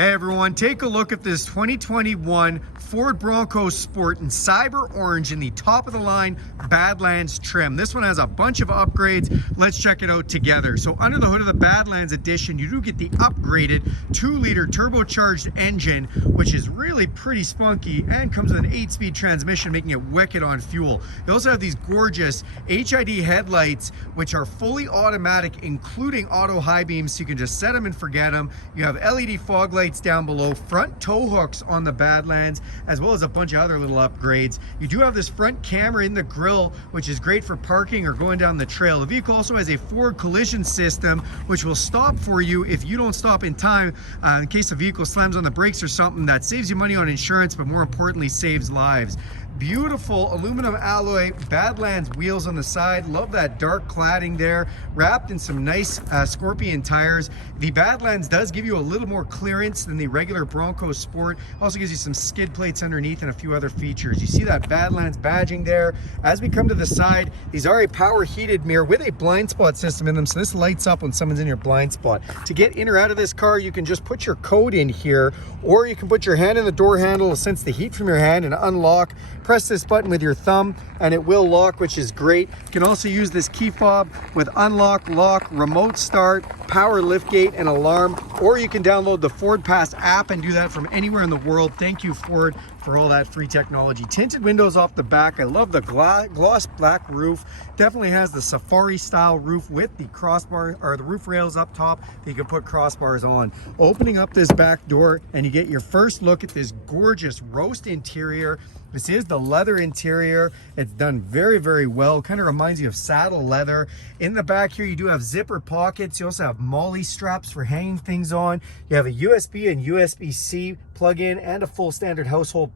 Hey everyone, take a look at this 2021 Ford Bronco Sport in Cyber Orange in the top of the line Badlands trim. This one has a bunch of upgrades. Let's check it out together. So under the hood of the Badlands edition, you do get the upgraded 2-liter turbocharged engine, which is really pretty spunky and comes with an 8-speed transmission, making it wicked on fuel. You also have these gorgeous HID headlights, which are fully automatic, including auto high beams, so you can just set them and forget them. You have LED fog lights down below, front tow hooks on the Badlands, as well as a bunch of other little upgrades. You do have this front camera in the grille, which is great for parking or going down the trail. The vehicle also has a forward collision system, which will stop for you if you don't stop in time, in case the vehicle slams on the brakes or something. That saves you money on insurance, but more importantly, saves lives. Beautiful aluminum alloy Badlands wheels on the side. Love that dark cladding there, wrapped in some nice Scorpion tires. The Badlands does give you a little more clearance than the regular Bronco Sport. Also gives you some skid plates underneath and a few other features. You see that Badlands badging there. As we come to the side, these are a power heated mirror with a blind spot system in them, so this lights up when someone's in your blind spot. To get in or out of this car, you can just put your code in here, or you can put your hand in the door handle, sense the heat from your hand, and unlock. Press this button with your thumb and it will lock, which is great. You can also use this key fob with unlock, lock, remote start, power liftgate, and alarm, or you can download the Ford Pass app and do that from anywhere in the world. Thank you, Ford, for all that free technology. Tinted windows off the back. I love the gloss black roof. Definitely has the safari style roof with the crossbar or the roof rails up top that you can put crossbars on. Opening up this back door and you get your first look at this gorgeous roast interior. This is the leather interior. It's done very, very well. Kind of reminds you of saddle leather. In the back here, you do have zipper pockets. You also have MOLLE straps for hanging things on. You have a USB and USB-C plug-in and a full standard household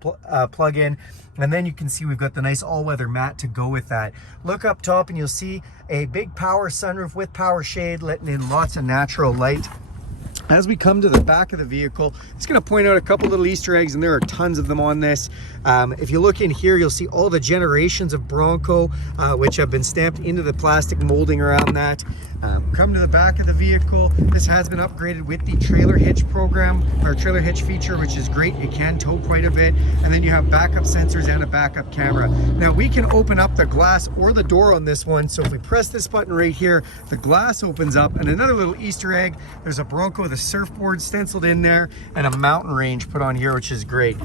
plug-in. And then you can see we've got the nice all-weather mat to go with that. Look up top and you'll see a big power sunroof with power shade, letting in lots of natural light. As we come to the back of the vehicle, it's going to point out a couple little Easter eggs, and there are tons of them on this. If you look in here, you'll see all the generations of Bronco, which have been stamped into the plastic molding around that. Come to the back of the vehicle. This has been upgraded with the trailer hitch program, or trailer hitch feature, which is great. It can tow quite a bit. And then you have backup sensors and a backup camera. Now we can open up the glass or the door on this one. So if we press this button right here, the glass opens up. And another little Easter egg, there's a Bronco with a surfboard stenciled in there and a mountain range put on here, which is great.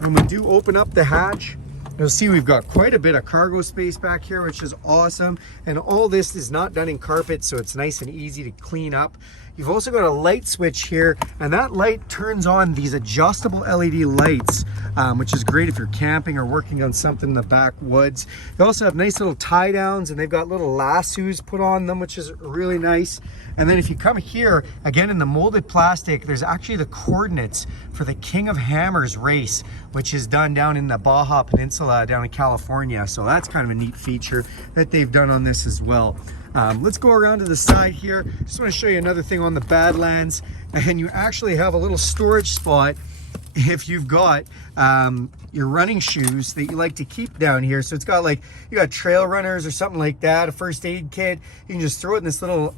When we do open up the hatch, you'll see we've got quite a bit of cargo space back here, which is awesome. And all this is not done in carpet, so it's nice and easy to clean up. You've also got a light switch here, and that light turns on these adjustable LED lights, which is great if you're camping or working on something in the backwoods. You also have nice little tie downs, and they've got little lassos put on them, which is really nice. And then if you come here, again in the molded plastic, there's actually the coordinates for the King of Hammers race, which is done down in the Baja Peninsula down in California. So that's kind of a neat feature that they've done on this as well. Let's go around to the side here. Just want to show you another thing on the Badlands. And you actually have a little storage spot if you've got your running shoes that you like to keep down here. So it's got like, you got trail runners or something like that, a first aid kit. You can just throw it in this little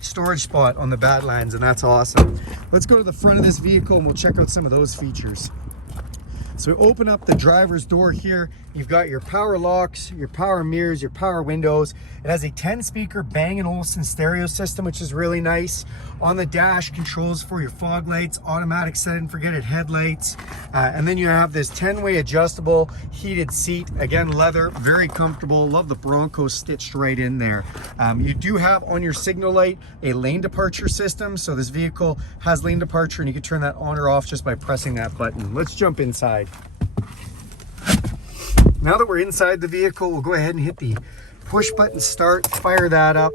storage spot on the Badlands, and that's awesome. Let's go to the front of this vehicle and we'll check out some of those features. So we open up the driver's door here. You've got your power locks, your power mirrors, your power windows. It has a 10-speaker Bang & Olufsen stereo system, which is really nice. On the dash, controls for your fog lights, automatic set and forget it headlights. And then you have this 10-way adjustable heated seat. Again, leather, very comfortable. Love the Bronco stitched right in there. You do have on your signal light a lane departure system. So this vehicle has lane departure, and you can turn that on or off just by pressing that button. Let's jump inside. Now that we're inside the vehicle, we'll go ahead and hit the push button start, fire that up.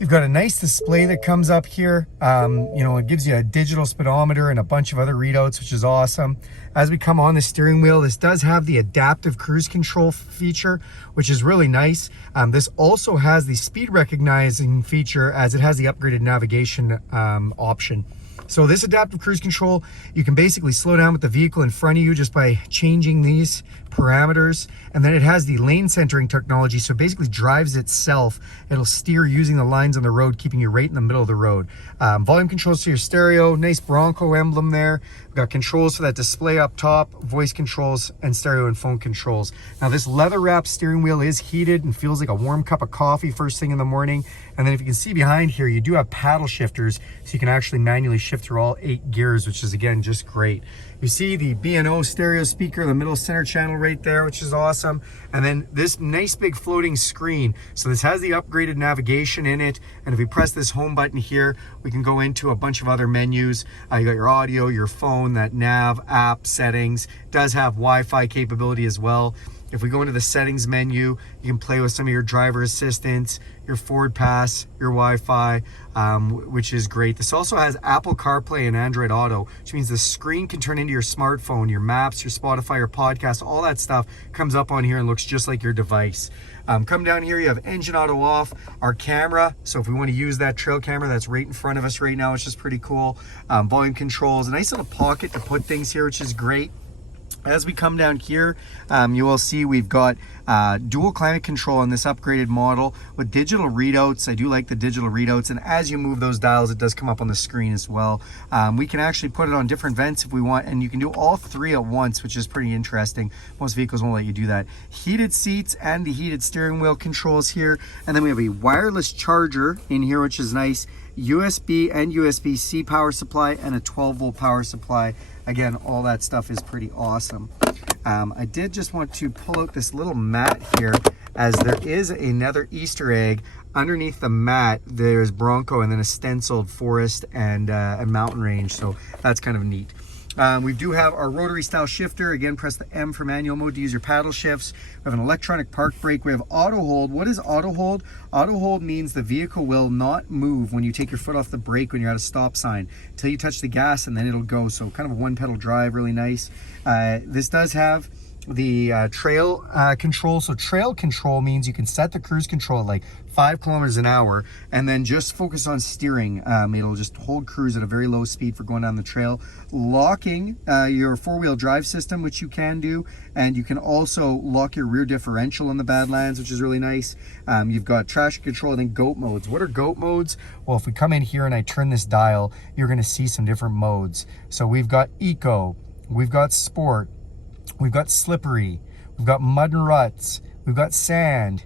You've got a nice display that comes up here. You know, it gives you a digital speedometer and a bunch of other readouts, which is awesome. As we come on the steering wheel, this does have the adaptive cruise control feature, which is really nice. This also has the speed recognizing feature, as it has the upgraded navigation option. So this adaptive cruise control, you can basically slow down with the vehicle in front of you just by changing these parameters. And then it has the lane centering technology, so it basically drives itself. It'll steer using the lines on the road, keeping you right in the middle of the road. Volume controls to your stereo, nice Bronco emblem there. We've got controls for that display up top, voice controls, and stereo and phone controls. Now this leather wrapped steering wheel is heated and feels like a warm cup of coffee first thing in the morning. And then if you can see behind here, you do have paddle shifters, so you can actually manually shift through all 8 gears, which is again just great. You see the B&O stereo speaker in the middle center channel right there, which is awesome. And then this nice big floating screen. So this has the upgraded navigation in it. And if we press this home button here, we can go into a bunch of other menus. You got your audio, your phone, that nav, app, settings. It does have Wi-Fi capability as well. If we go into the settings menu, you can play with some of your driver assistance, your forward pass, your Wi-Fi, which is great. This also has Apple CarPlay and Android Auto, which means the screen can turn into your smartphone, your maps, your Spotify, your podcast, all that stuff comes up on here and looks just like your device. Come down here, you have engine auto off, our camera. So if we want to use that trail camera, that's right in front of us right now, which is pretty cool. Volume controls, a nice little pocket to put things here, which is great. As we come down here, you will see we've got dual climate control on this upgraded model with digital readouts. I do like the digital readouts, and as you move those dials, it does come up on the screen as well. We can actually put it on different vents if we want, and you can do all 3 at once, which is pretty interesting. Most vehicles won't let you do that. Heated seats and the heated steering wheel controls here, and then we have a wireless charger in here, which is nice. USB and USB-C power supply and a 12-volt power supply. Again, all that stuff is pretty awesome. I did just want to pull out this little mat here, as there is another Easter egg underneath the mat. There's Bronco and then a stenciled forest and a mountain range, so that's kind of neat. We do have our rotary style shifter. Again, press the M for manual mode to use your paddle shifts. We have an electronic park brake. We have auto hold. What is auto hold? Auto hold means the vehicle will not move when you take your foot off the brake when you're at a stop sign until you touch the gas, and then it'll go. So kind of a one pedal drive, really nice. This does have the trail control. So trail control means you can set the cruise control at like 5 kilometers an hour and then just focus on steering. It'll just hold cruise at a very low speed for going down the trail. Locking your 4-wheel drive system, which you can do, and you can also lock your rear differential in the Badlands, which is really nice. You've got traction control and then goat modes. What are goat modes? Well, if we come in here and I turn this dial, you're going to see some different modes. So we've got eco, we've got sport, we've got slippery, we've got mud and ruts, we've got sand,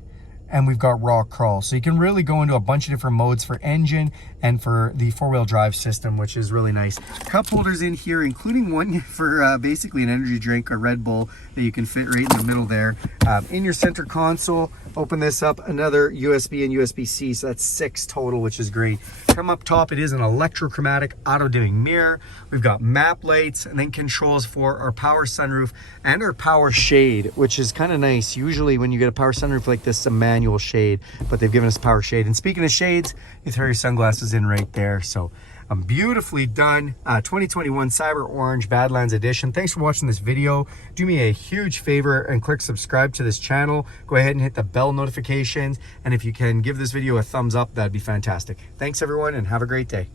and we've got rock crawl. So you can really go into a bunch of different modes for engine and for the 4-wheel drive system, which is really nice. Cup holders in here, including one for basically an energy drink, a Red Bull, that you can fit right in the middle there. In your center console, open this up, another USB and USB-C, so that's 6 total, which is great. Come up top, it is an electrochromatic auto-dimming mirror. We've got map lights and then controls for our power sunroof and our power shade, which is kind of nice. Usually when you get a power sunroof like this, it's a manual shade, but they've given us power shade. And speaking of shades, you throw your sunglasses in right there. So beautifully done. 2021 Cyber Orange Badlands Edition. Thanks for watching this video. Do me a huge favor and click subscribe to this channel. Go ahead and hit the bell notifications. And if you can give this video a thumbs up, that'd be fantastic. Thanks everyone, and have a great day.